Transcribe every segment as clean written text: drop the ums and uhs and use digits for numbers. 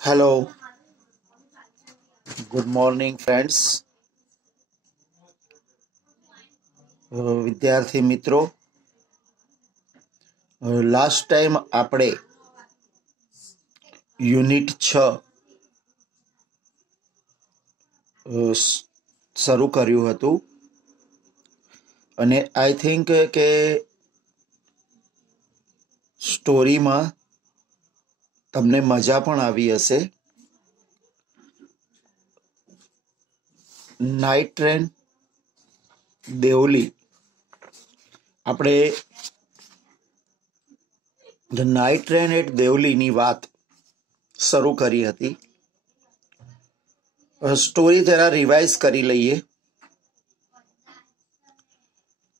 Hello, good morning, friends. વિદ્યાર્થી મિત્રો, last time આપણે યુનિટ 6 શરૂ કર્યું હતું અને આઈ થિંક કે સ્ટોરીમાં તમને મજા પણ આવી હશે. નાઇટ ટ્રેન દેવલી, આપણે ધ નાઇટ ટ્રેન એટ દેવલીની વાત શરૂ કરી હતી. સ્ટોરી જરા રિવાઇઝ કરી લઈએ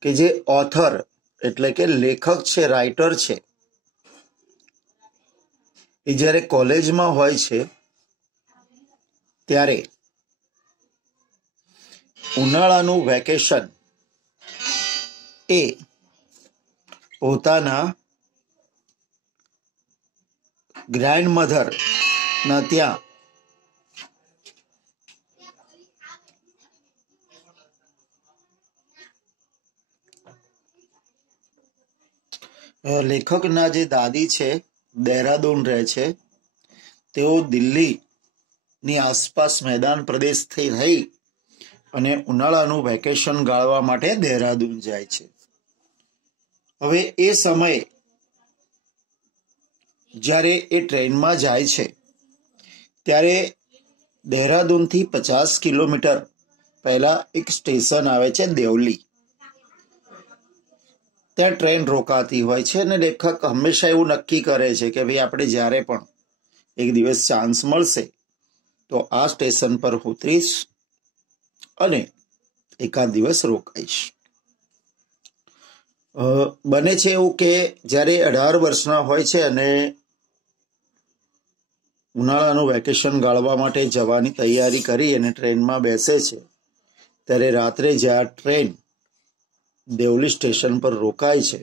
કે જે ઓથર એટલે કે લેખક છે, રાઇટર છે, એ જ્યારે કોલેજમાં હોય છે ત્યારે ઉનાળાનું વેકેશન એ પોતાના ગ્રેન્ડમધરના ત્યાં લેખકના જે દાદી છે દહેરાદૂન રહે છે, તેઓ દિલ્હીની આસપાસ મેદાન પ્રદેશથી રહી અને ઉનાળાનું વેકેશન ગાળવા માટે દહેરાદૂન જાય છે. હવે એ સમયે જ્યારે એ ટ્રેનમાં જાય છે ત્યારે દહેરાદૂનથી 50 કિલોમીટર પહેલા એક સ્ટેશન આવે છે દેવલી. ત્યાં ટ્રેન રોકાતી હોય છે અને લેખક હંમેશા એવું નક્કી કરે છે કે ભાઈ આપણે જ્યારે પણ એક દિવસ ચાન્સ મળશે તો આ સ્ટેશન પર ઉતરીશ અને એકાદ દિવસ રોકાઈશ. બને છે એવું કે જ્યારે 18 વર્ષના હોય છે અને ઉનાળાનું વેકેશન ગાળવા માટે જવાની તૈયારી કરી અને ટ્રેનમાં બેસે છે ત્યારે રાત્રે જ્યાં ટ્રેન દેવલી સ્ટેશન પર રોકાય છે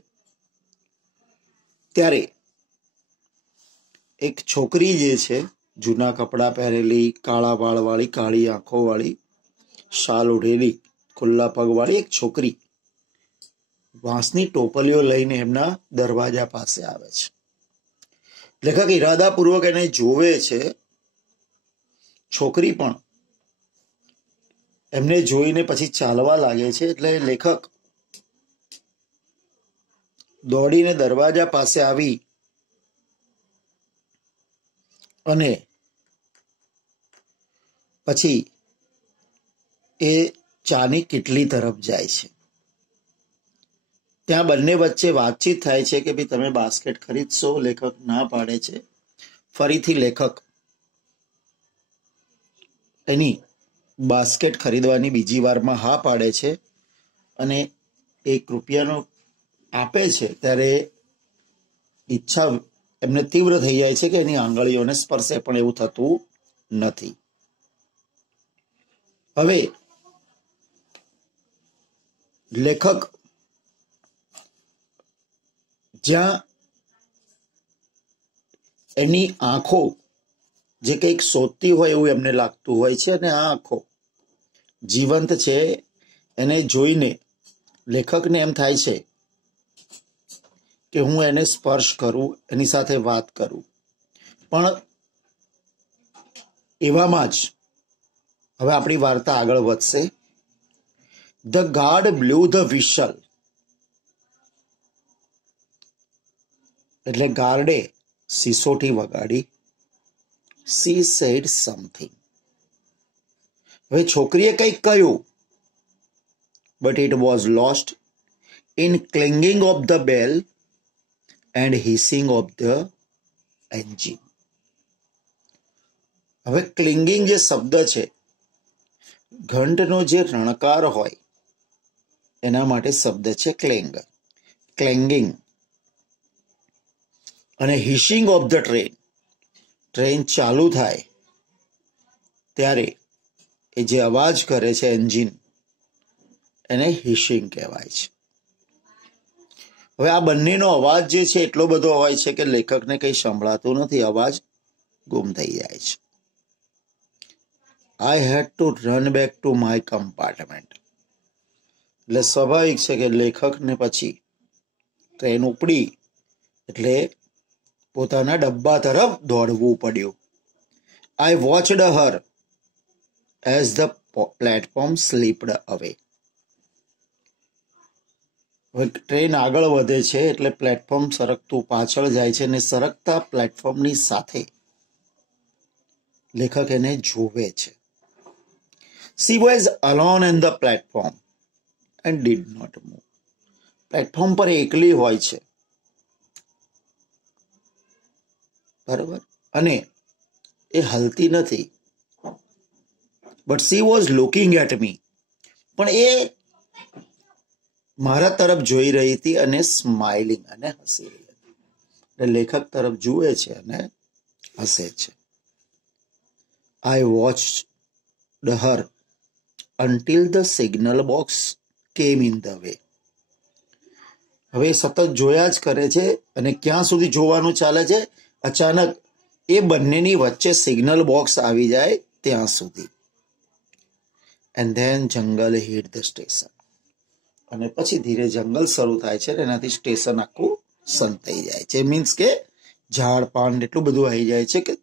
ત્યારે એક છોકરી જે છે, જૂના કપડાં પહેરેલી, કાળા વાળવાળી, કાળી આંખોવાળી, શાલ ઓઢેલી, ખુલ્લા પગવાળી એક છોકરી વાંસની ટોપલીઓ લઈને એમના દરવાજા પાસે આવે છે. લેખક ઈરાદાપૂર્વક એને જોવે છે. છોકરી પણ એમને જોઈને પછી ચાલવા લાગે છે એટલે લેખક દોડીને દરવાજા પાસે આવી અને પછી એ ચાની કીટલી તરફ જાય છે. ત્યાં બંને વચ્ચે વાતચીત થાય છે કે ભાઈ તમે બાસ્કેટ ખરીદશો? લેખક ના પાડે છે. ફરીથી લેખક એની બાસ્કેટ ખરીદવાની બીજી વારમાં હા પાડે છે અને 1 રૂપિયાનો આપે છે ત્યારે ઈચ્છા એમને તીવ્ર થઈ જાય છે કે એની આંગળીઓને સ્પર્શે, પણ એવું થતું નથી. હવે લેખક જ્યાં એની આંખો જે કંઈક શોધતી હોય એવું એમને લાગતું હોય છે અને આ આંખો જીવંત છે, એને જોઈને લેખકને એમ થાય છે કે હું એને સ્પર્શ કરું, એની સાથે વાત કરું. પણ એવામાં જ હવે આપણી વાર્તા આગળ વધશે. The guard blue the Vishal, એટલે ગાર્ડે સિસોટી વગાડી. સી સેડ સમથિંગ, હવે છોકરીએ કંઈક કહ્યું, but it was lost in clinging of the bell and hissing of the engine. હવે ક્લિંગિંગ જે શબ્દ છે, ઘંટનો જે રણકાર હોય એના માટે શબ્દ છે ક્લેંગ, ક્લેંગિંગ. અને હિસિંગ ઓફ ધ ટ્રેન, ટ્રેન ચાલુ થાય ત્યારે એ જે અવાજ કરે છે એન્જિન, એને હિસિંગ કહેવાય છે. હવે આ બંનેનો અવાજ જે છે એટલો બધો હોય છે કે લેખકને કંઈ સંભળાતું નથી. અવાજ ગુમ થઈ જાય છે. I had to run back to my compartment. એટલે સ્વાભાવિક છે કે લેખકને પછી ટ્રેન ઉપડી એટલે પોતાના ડબ્બા તરફ દોડવું પડ્યું. I watched her as the platform slipped away. હવે ટ્રેન આગળ વધે છે એટલે પ્લેટફોર્મ સરકતું પાછળ જાય છે અને સરકતા પ્લેટફોર્મની સાથે લેખક એને જોવે છે. She was alone in the platform and did not move. Platform પર એકલી હોય છે, બરાબર, અને એ હલતી નથી. But she was looking at me. પણ એ મારા તરફ જોઈ રહી હતી અને સ્માઇલિંગ અને હસી રહી હતી. એટલે લેખક તરફ જુએ છે અને હસે છે. I watched her until the signal box came in the way. હવે સતત જોયા જ કરે છે અને ક્યાં સુધી જોવાનું ચાલે છે? અચાનક એ બંનેની વચ્ચે સિગ્નલ બોક્સ આવી જાય ત્યાં સુધી. એન્ડ ધેન જંગલ હિટ ધ સ્ટેશન. અને પછી ધીરે જંગલ શરૂ થાય છે, એનાથી સ્ટેશન આખું સંતાઈ જાય છે. મીન્સ કે ઝાડ પાન એટલું બધું આવી જાય છે કે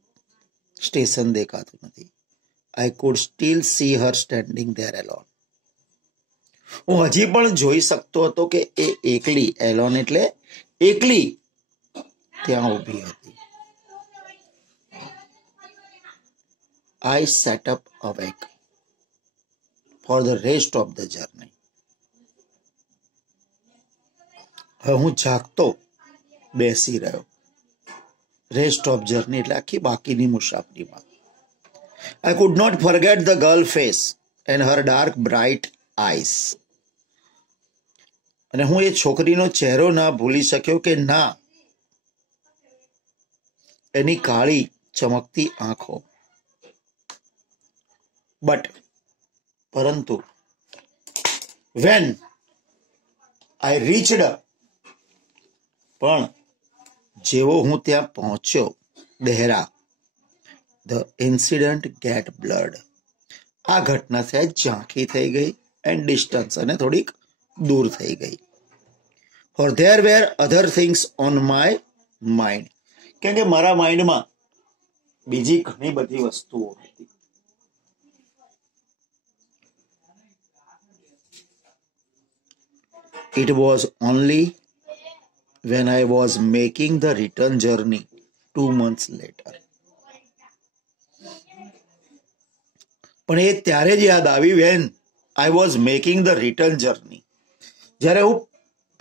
સ્ટેશન દેખાતું નથી. I could still see her standing there alone. હું હજી પણ જોઈ શકતો હતો કે એ એકલી, એલોન એટલે એકલી, ત્યાં ઊભી હતી. I sat up awake for the rest of the journey. હવે હું જાગતો બેસી રહ્યો. રેસ્ટ ઓફ જર્ની એટલે આખી બાકીની મુસાફરીમાં. I could not forget the girl face and her dark bright eyes. અને હું એ છોકરીનો ચહેરો ના ભૂલી શક્યો કે ના, એની કાળી ચમકતી આંખો. પરંતુ when I reached, પણ જેવો હું ત્યાં પહોંચ્યો Dehra, the incident get blurred. આ ઘટના સહેજ ઝાંખી થઈ ગઈ એન્ડ ડિસ્ટન્સ, અને થોડીક દૂર થઈ ગઈ. For there were other things on my mind. કેમ કે મારા માઇન્ડમાં બીજી ઘણી બધી વસ્તુઓ હતી. It was only when I was making the return journey 2 months later. પણ એ ત્યારે જ યાદ આવી when I was making the return journey. જ્યારે હું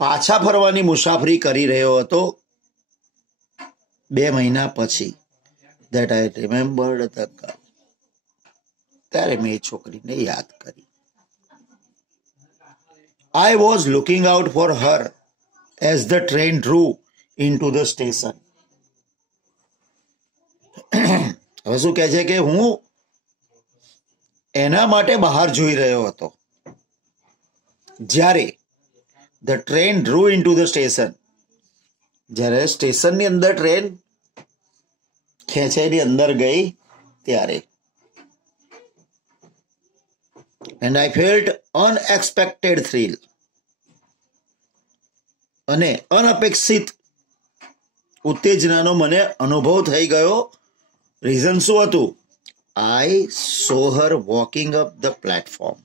પાછા ફરવાની મુસાફરી કરી રહ્યો હતો 2 મહિના પછી, that I remembered the girl. ત્યારે મેં એ છોકરીને યાદ કરી. I was looking out for her as the train drew into the station. હવે શું કહે છે કે હું એના માટે બહાર જોઈ રહ્યો હતો જ્યારે the train drew into the station, જ્યારે સ્ટેશનની અંદર ટ્રેન ખેંચાઈની અંદર ગઈ ત્યારે. And I felt unexpected thrill. અને અનપેક્ષિત ઉત્તેજનાનો મને અનુભવ થઈ ગયો. રીઝન શું હતું? I saw her walking up the platform.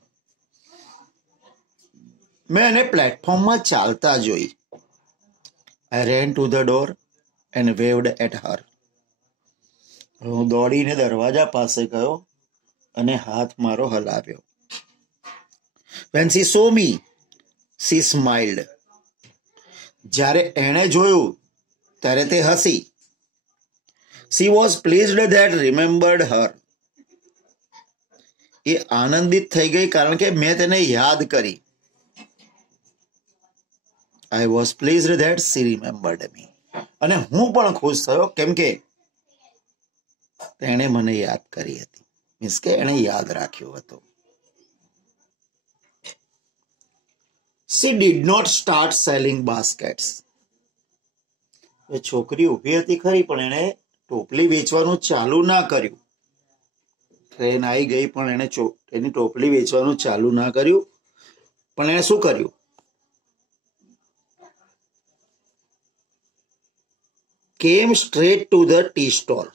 મેં એને પ્લેટફોર્મમાં ચાલતા જોઈ. I ran to the door and waved at her. હું દોડીને દરવાજા પાસે ગયો અને હાથ મારો હલાવ્યો. When she saw me, she smiled. જ્યારે એણે જોયું ત્યારે તે હસી. She was pleased that remembered her. એ આનંદિત થઈ ગઈ કારણ કે મેં તેને યાદ કરી. I was pleased that she remembered me. અને હું પણ ખુશ થયો કેમ કે તેણે મને યાદ કરી હતી. મીન્સ કે એણે યાદ રાખ્યું હતું. She did not start selling baskets. એ છોકરી ઊભી હતી ખરી પણ એણે ટોપલી વેચવાનું ચાલુ ના કર્યું. ટ્રેન આવી ગઈ પણ એને એની ટોપલી વેચવાનું ચાલુ ના કર્યું. પણ એને શું કર્યું? કેમ straight to the tea stall.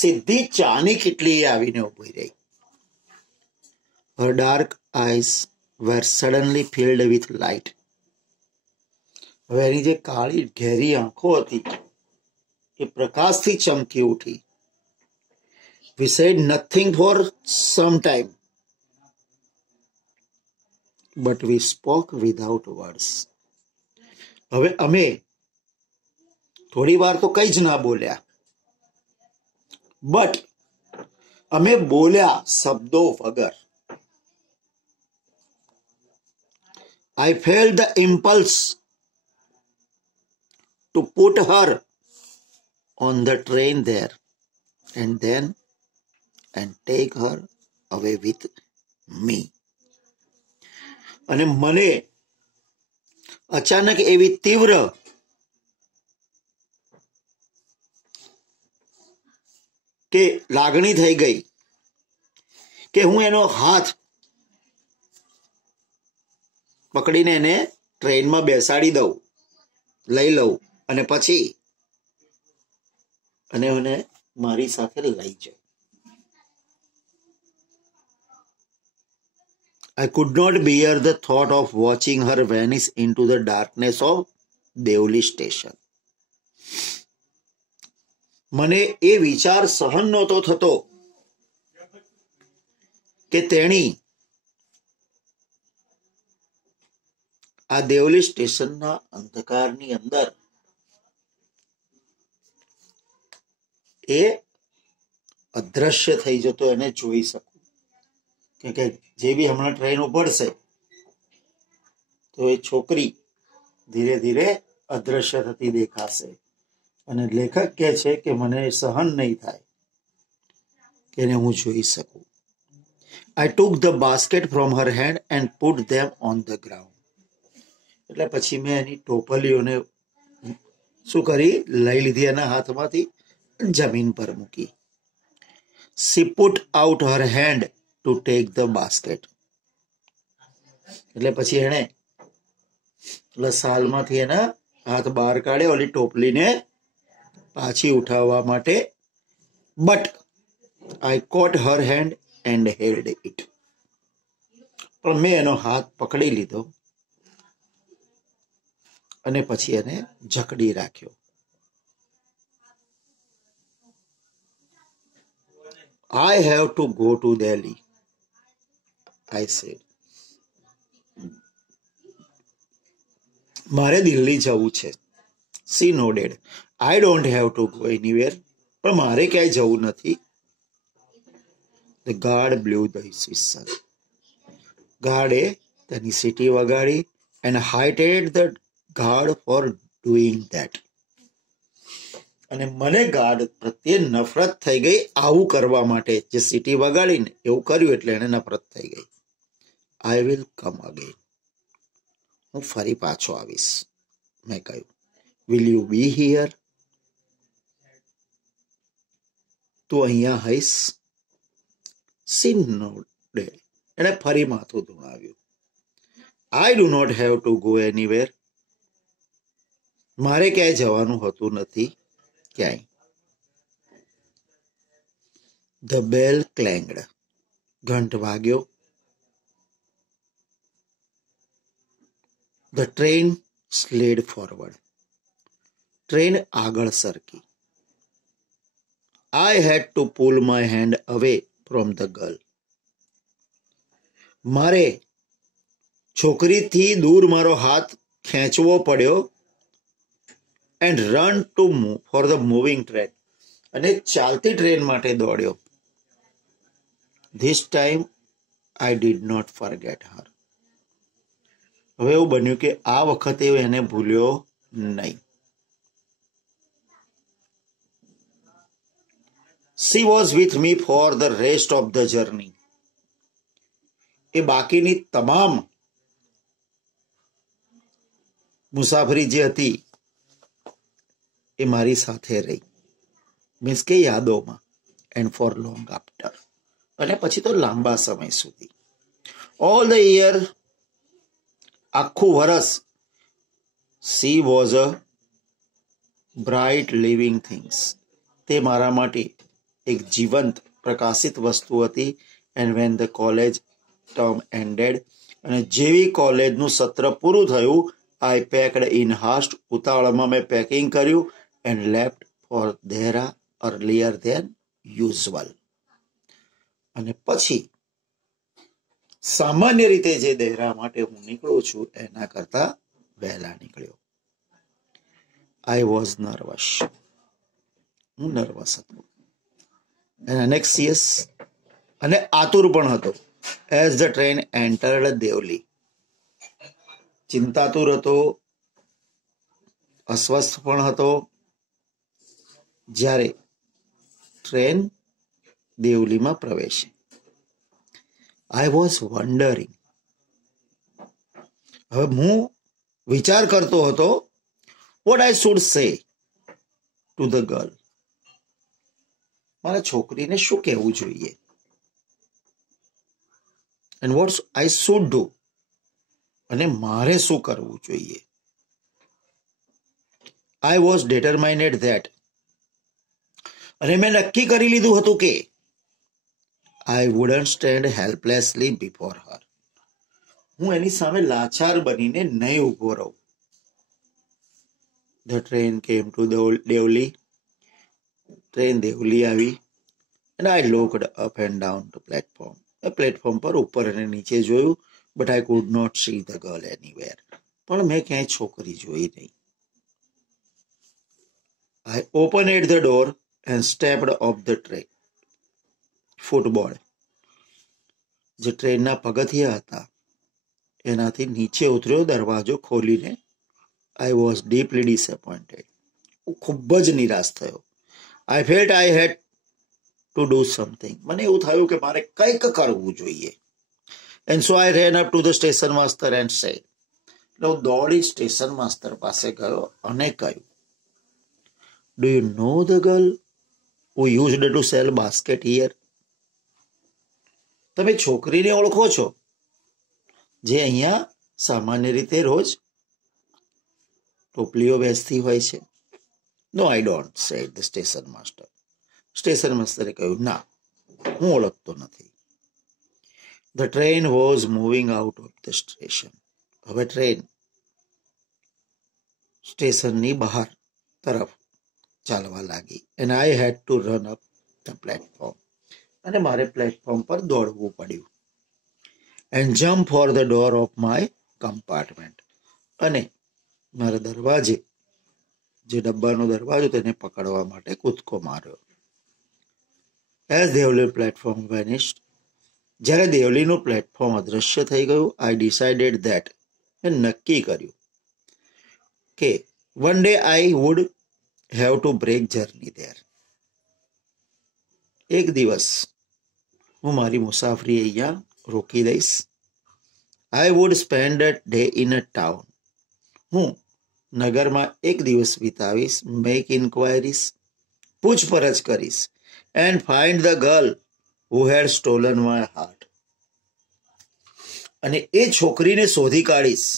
સીધી ચાની કીટલી આવીને ઉભી રહી. Her dark eyes were suddenly filled with light. હવે એની જે કાળી ઘેરી આંખો હતી એ પ્રકાશથી ચમકી ઉઠી. We said nothing for some time, but we spoke without words. હવે અમે થોડી વાર તો કઈ જ ના બોલ્યા, બટ અમે બોલ્યા શબ્દો વગર. I felt the impulse to put her on the train there and take her away with me. અને મને અચાનક એવી તીવ્ર કે લાગણી થઈ ગઈ કે હું એનો હાથ પકડીને એને ટ્રેનમાં બેસાડી દઉં, લઈ લઉં અને પછી અને એને મારી સાથે લઈ જાઉં. I could not bear the thought of watching her vanish into the darkness of Devli station. મને એ વિચાર સહન નહોતો થતો કે તેણી આ દેવલી સ્ટેશનના અંધકારની અંદર એ અદ્રશ્ય થઈ જતો એને જોઈ શકું. કે જે બી હમણાં ટ્રેન ઉપડશે તો એ છોકરી ધીરે ધીરે અદ્રશ્ય થતી દેખાશે. અને લેખક કહે છે કે મને સહન નહીં થાય કે એને હું જોઈ શકું. I took the basket from her hand and put them on the ground. એટલે પછી મેં એની ટોપલીઓને શું કરી, લઈ લીધી એના હાથમાંથી, જમીન પર મૂકી. She put out her hand to take the basket. એટલે પછી એણે સાલમાંથી એના હાથ બહાર કાઢે ઓલી ટોપલીને પાછી ઉઠાવવા માટે. But I caught her hand and held it. પણ મેં એનો હાથ પકડી લીધો અને પછી એને જકડી રાખ્યો. I have to go to Delhi, I said. મારે દિલ્હી જવું છે. She nodded. I don't have to go anywhere. પણ મારે ક્યાંય જવું નથી. The guard blew the whistle. ગાર્ડે તેની સીટી વગાડી and hated the guard for doing that. અને મને ગાર્ડ પ્રત્યે નફરત થઈ ગઈ આવું કરવા માટે. જે સીટી વગાડીને એવું કર્યું એટલે એને નફરત થઈ ગઈ. I will come again. હું ફરી પાછો આવીશ, મેં કહ્યું. Will you be here? તું અહીંયા હઈશ? She nodded. એણે ફરી માથું ધુણાવ્યું. I do not have to go anywhere. મારે ક્યાંય જવાનું હોતું નથી, ક્યાંય. The bell clanged. ઘંટ વાગ્યો. The train slid forward. Train આગળ સરકી. I had to pull my hand away from the girl. મારે છોકરીથી દૂર મારો હાથ ખેંચવો પડ્યો. And run to move for the moving train. અને ચાલતી ટ્રેન માટે દોડ્યો. This time I did not forget her. હવે એવું બન્યું કે આ વખતે એને ભૂલ્યો નહીં. She was with me for the rest of the journey. એ બાકીની તમામ મુસાફરી જે હતી એ મારી સાથે રહી. મીન્સ કે યાદોમાં. એન્ડ ફોર લોંગ આફ્ટર, અને પછી તો લાંબા સમય સુધી. ઓલ ધ યર, આખું વર્ષ. She was a bright living things, તે મારા માટે એક જીવંત પ્રકાશિત વસ્તુ હતી. And when the college term ended, અને જેવી કોલેજનું સત્ર પૂરું થયું, આઈ પેકડ ઇન હાસ્ટ, ઉતાવળમાં મેં પેકિંગ કર્યું. And left for there earlier than usual, અને પછી સામાન્ય રીતે જે દહેરા માટે હું નીકળું છું એના કરતા વહેલા નીકળ્યો. આઈ વોઝ નર્વસ, હું નર્વસ હતો. એનેક્સિયસ, અને આતુર પણ હતો. As the train entered Deoli, ચિંતાતુર હતો, અસ્વસ્થ પણ હતો. જ્યારે ટ્રેન દેવલીમાં પ્રવેશી. આઈ વોઝ વન્ડરિંગ, હવે હું વિચાર કરતો હતો, વોટ આઈ શુડ સે ટુ ધ ગર્લ, મારા છોકરીને શું કહેવું જોઈએ. And what I should do, અને મારે શું કરવું જોઈએ. આઈ વોઝ ડિટરમાઇન્ડ ધેટ, અને મેં નક્કી કરી લીધું હતું કે I wouldn't stand helplessly before her, હું એની સામે લાચાર બનીને નહીં ઉભો રહું. The train came to Deoli, train Deoli આવી. And I looked up and down to platform, platform પર ઉપર અને નીચે જોયું. But I could not see the girl anywhere, પણ મેં ક્યાંય છોકરી જોઈ નહીં. I opened the door and stepped off the train footboard, જે ટ્રેનના પગથિયા હતા એનાથી નીચે ઉતર્યો દરવાજો ખોલીને. આઈ વોઝ ડીપલી ડિસઅપોઇન્ટેડ, હું ખૂબ જ નિરાશ થયો. I felt I had to do something, મને એવું થયું કે મારે કંઈક કરવું જોઈએ. And so I ran up to the station master and said, એટલે હું દોડી સ્ટેશન માસ્ટર પાસે ગયો અને કહ્યું, do you know the girl who used to sell basket here, તમે છોકરીને ઓળખો છો જે અહીંયા સામાન્ય રીતે રોજ ટોપલીઓ વેચતી હોય છે. No I don't, said the station master. Station માસ્ટરે કહ્યું, ના, હું ઓળખતો નથી. The train was moving out of the station, હવે ટ્રેન સ્ટેશનની બહાર તરફ ચાલવા લાગી. And I had to run up the platform, અને મારે પ્લેટફોર્મ પર દોડવું પડ્યું. And jump for the door of my compartment, અને મારા દરવાજે, જે ડબ્બાનો દરવાજો તેને પકડવા માટે કૂદકો માર્યો. એઝ દેવલી પ્લેટફોર્મ વેનિશ્ડ, જ્યારે દેવલીનું પ્લેટફોર્મ અદૃશ્ય થઈ ગયું, આઈ ડિસાઇડેડ ધેટ, મેં નક્કી કર્યું કે one day I would have to break journey there, એક દિવસ હું મારી મુસાફરી અહીંયા રોકી દઈશ. I would spend a day in a town, હું નગરમાં એક દિવસ વિતાવીશ. મેક ઇન્ક્વાયરીઝ, પૂછપરછ કરીશ. And find the girl who had stolen my heart, અને એ છોકરીને શોધી કાઢીશ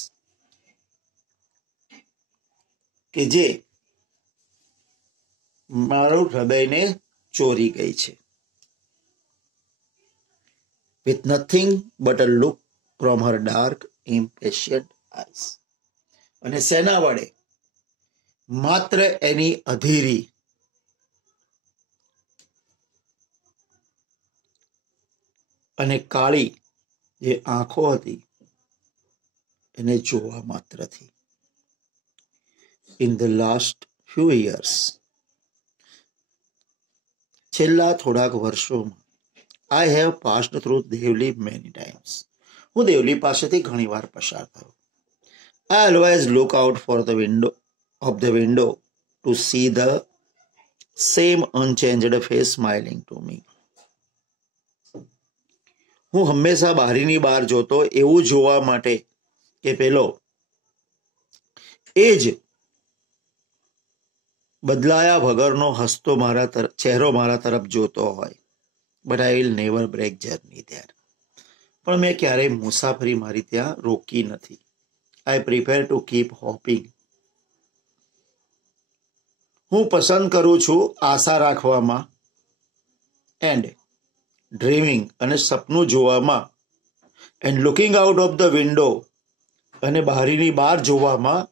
કે જે મારું હૃદયને ચોરી ગઈ છે. With nothing but a look from her dark impatient eyes, અને સેના વડે, માત્ર એની અધીરી અને કાળી જે આંખો હતી એને જોવા માત્રથી. In the last few years, છેલ્લા થોડાક વર્ષોમાં, I have passed through Deoli many times, હું દેવલી પાસેથી ઘણી વાર પસાર થયો. I always look out for the window of the window to see the same unchanged face smiling to me. હું હંમેશા બારીની બહાર જોતો એવું જોવા માટે કે પેલો એ જ બદલાયા વગરનો હસતો ચહેરો મારા તરફ જોતો હોય, but I will never break journey there. પણ મેં ક્યારેય મુસાફરી મારી ત્યાં રોકી નથી. I prefer to keep hoping. હું પસંદ કરું છું આશા રાખવામાં, એન્ડ ડ્રીમિંગ અને સપનું જોવામાં, and looking out of the window અને બારીની બહાર જોવામાં,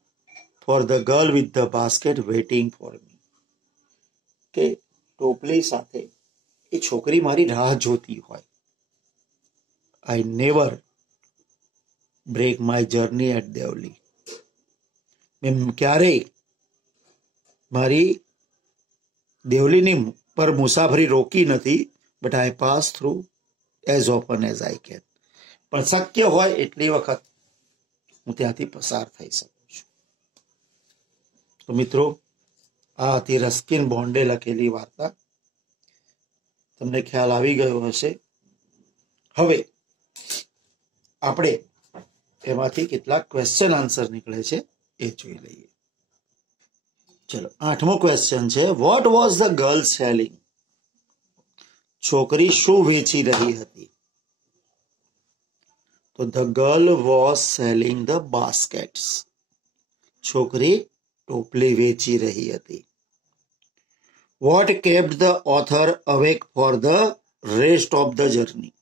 for the girl with the basket waiting for me. કે ટોપલી સાથે એ છોકરી મારી રાહ જોતી હોય. I never break my journey at Deoli. મેં ક્યારેય મારી દેવલીની પર મુસાફરી રોકી નથી, but I pass through as often as I can. પણ શક્ય હોય એટલી વખત હું ત્યાંથી પસાર થઈ શકું છું. તો મિત્રો, આ હતી રસ્કિન બોન્ડે લખેલી વાર્તા. તમને ખ્યાલ આવી ગયો હશે. હવે આપણે એમાંથી કેટલાક ક્વેશ્ચન આન્સર નીકળે છે એ જોઈ લઈએ. ચલો, 8મો ક્વેશ્ચન છે, what was the girl selling? છોકરી શું વેચી રહી હતી? તો the girl was selling the baskets. છોકરી ટોપલી વેચી રહી હતી. What kept the author awake for the rest of the journey?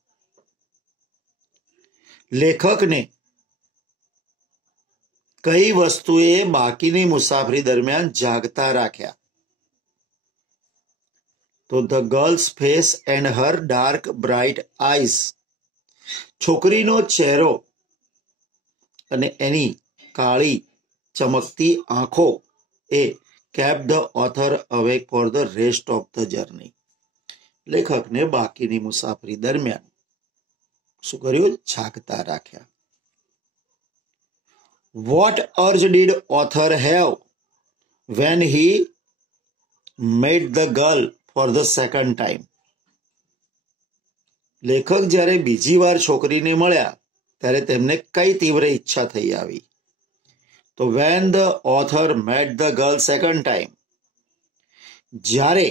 લેખકને કઈ વસ્તુએ બાકીની મુસાફરી દરમિયાન જાગતા રાખ્યા? તો the girl's face and her dark bright eyes. છોકરીનો ચહેરો અને એની કાળી ચમકતી આંખો એ kept the author awake for the rest of the journey. લેખકને બાકીની મુસાફરી દરમિયાન શું કર્યું? જાગતા રાખ્યા. What urge did author have when he met the girl for the second time? લેખક જ્યારે બીજી વાર છોકરીને મળ્યા ત્યારે તેમને કઈ તીવ્ર ઈચ્છા થઈ આવી? તો when the author met the girl second time, જ્યારે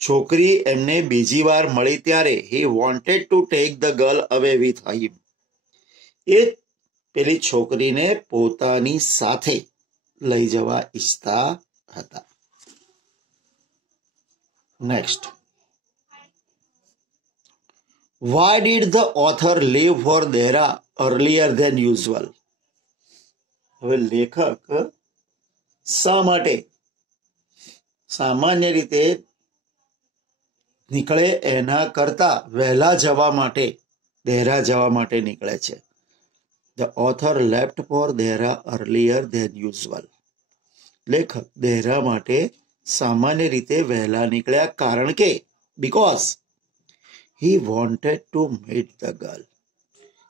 છોકરી એમને બીજી વાર મળી ત્યારે he wanted to take the girl away with him. એ પેલી છોકરીને પોતાની સાથે લઈ જવા ઈચ્છતા હતા. Next, why did the author leave for Dehra earlier than usual? હવે લેખક શા માટે સામાન્ય રીતે નીકળે એના કરતા વહેલા જવા માટે દેહરા જવા માટે નીકળે છે? The author left for Dehra earlier than usual. લેખક દેહરા માટે સામાન્ય રીતે વહેલા નીકળ્યા કારણ કે because he wanted to meet the girl.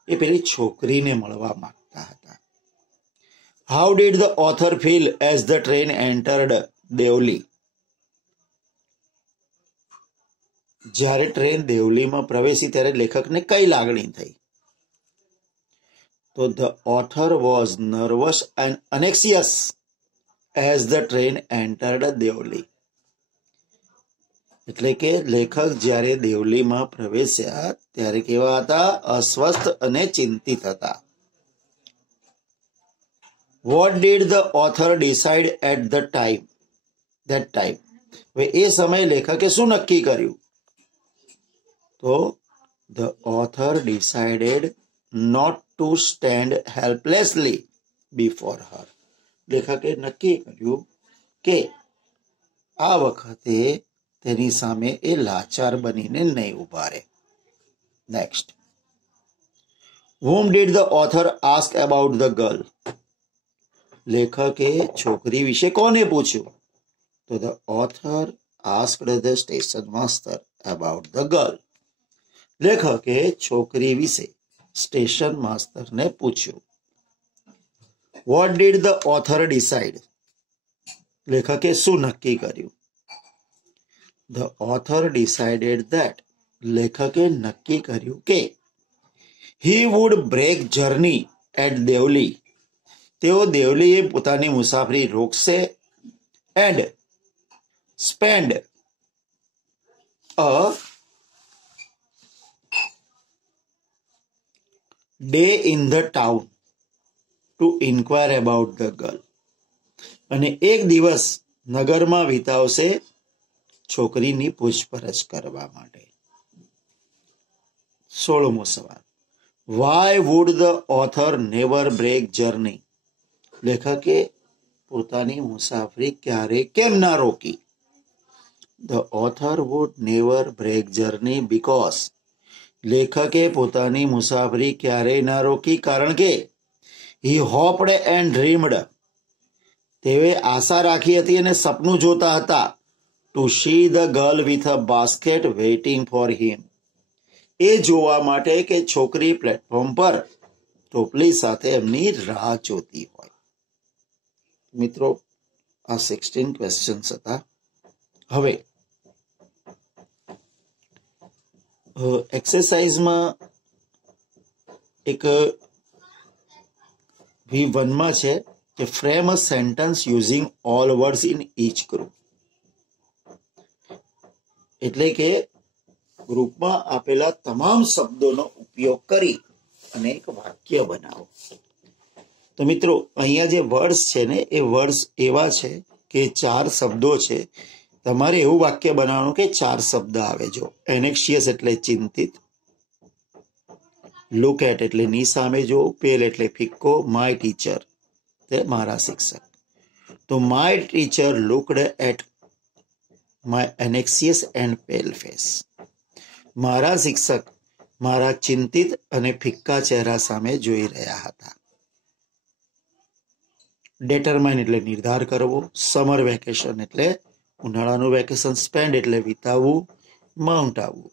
એ પેલી છોકરીને મળવા માંગતા હતા. How did the author feel as the train entered Devli? જ્યારે ટ્રેન દેવલીમાં પ્રવેશી ત્યારે લેખકને કઈ લાગણી થઈ? તો the author was nervous and anxious as the train entered Devli. એટલે કે લેખક જ્યારે દેવલીમાં પ્રવેશ્યા ત્યારે કેવા હતા? અસ્વસ્થ અને ચિંતિત હતા. What did the author decide at that time? હવે એ સમયે લેખકે શું નક્કી કર્યું? તો the author decided not to stand helplessly before her. લેખકે નક્કી કર્યું કે આ વખતે તેની સામે એ લાચાર બનીને નહીં ઉભા રહે. Next, whom did the author ask about the girl? લેખકે છોકરી વિશે કોને પૂછ્યું? તો the author asked the station master about the girl. લેખકે છોકરી વિશે સ્ટેશન માસ્તરને પૂછ્યું. What did the author decide? લેખકે શું નક્કી કર્યું? The author decided that. લેખકે નક્કી કર્યું કે he would break journey at Devli. તેઓ દેવલીએ પોતાની મુસાફરી રોકશે and spend a day in the town to inquire about the girl. અને એક દિવસ નગરમાં વિતાવશે છોકરીની પૂછપરછ કરવા માટે. 16મો સવાલ. Why would the author never break journey? લેખકે પોતાની મુસાફરી ક્યારે કેમ ના રોકી? The author would never break journey because લેખકે પોતાની મુસાફરી ક્યારેય ના રોકી કારણ કે he hoped and dreamed તેઓએ આશા રાખી હતી અને સપનું જોતા હતા to see the girl with a basket waiting for him એ જોવા માટે કે છોકરી પ્લેટફોર્મ પર ટોપલી સાથે એમની રાહ જોતી હોય. મિત્રો આ 16 ક્વેશ્ચન્સ હતા. હવે એક્સરસાઇઝમાં એક V1માં છે કે frame a sentence using all words in each group. એટલે કે ગ્રુપમાં આપેલા તમામ શબ્દોનો ઉપયોગ કરી અને એક વાક્ય બનાવો. તો મિત્રો અહીંયા જે વર્ડ્સ છે ને એ વર્ડ્સ એવા છે કે 4 શબ્દો છે. તમારે એવું વાક્ય બનાવવાનું કે 4 શબ્દ આવે. જો એનેક્શિયસ એટલે ચિંતિત, લુક એટ એટલે ની સામે જો, પેલ એટલે ફિક્કો, માય ટીચર તે મારા શિક્ષક. તો my teacher looked at my anxious and pale face. મારા શિક્ષક મારા ચિંતિત અને ફિક્કા ચહેરા સામે જોઈ રહ્યા હતા. ડેટરમાઇન એટલે નિર્ધાર કરવો, સમર વેકેશન એટલે ઉનાળાનું વેકેશન, સ્પેન્ડ એટલે વિતાવવું, માઉન્ટ આવવું.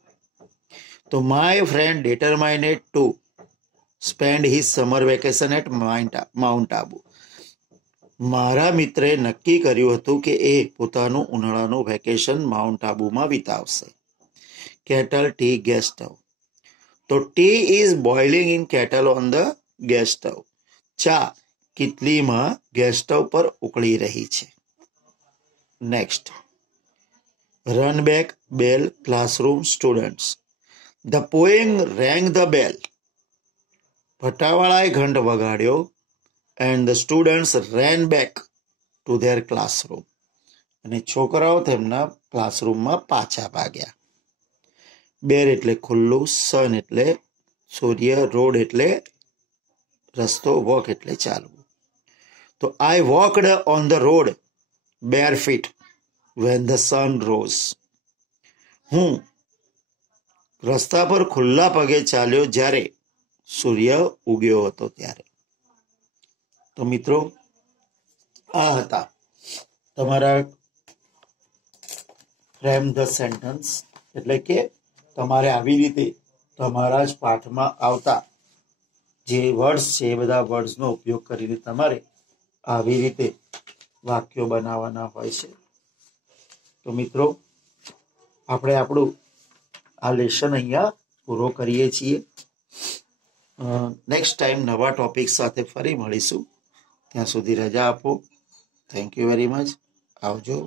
તો my friend determined to spend his summer vacation at mount Abu. મારા મિત્રે નક્કી કર્યું હતું કે એ પોતાનું ઉનાળાનું વેકેશન માઉન્ટ આબુમાં વિતાવશે. Kettle tea gas stove. તો tea is boiling in kettle on the gas stove. ચા કિટલીમાં ગેસ સ્ટવ પર ઉકળી રહી છે. Next. Run back bell classroom students. The poem rang the bell. ભટ્ટાવાળાએ ઘંટ વગાડ્યો and the students ran back two there classroom. અને છોકરાઓ તેમના ક્લાસરૂમમાં પાછા ભાગ્યા. બેર એટલે ખુલ્લું, સન એટલે સૂર્ય, રોડ એટલે રસ્તો, વોક એટલે ચાલવું. તો I walked on the road bare feet when the sun rose. હું રસ્તા પર ખુલ્લા પગે ચાલ્યો જ્યારે સૂર્ય ઉગ્યો હતો ત્યારે. તો મિત્રો આ હતા તમારા ફ્રેમ ધ સેન્ટેન્સ. એટલે કે તમારે આવી રીતે તમારા જ પાઠમાં આવતા જે વર્ડ્સ છે એ બધા વર્ડ્સનો ઉપયોગ કરીને તમારે આવી રીતે વાક્યો બનાવવાના હોય છે. તો મિત્રો આપણે આપણું આ લેસન અહીંયા પૂરો કરીએ છીએ. નેક્સ્ટ ટાઈમ નવા ટોપિક સાથે ફરી મળીશું. ત્યાં સુધી રજા આપો. Thank you very much. આવજો.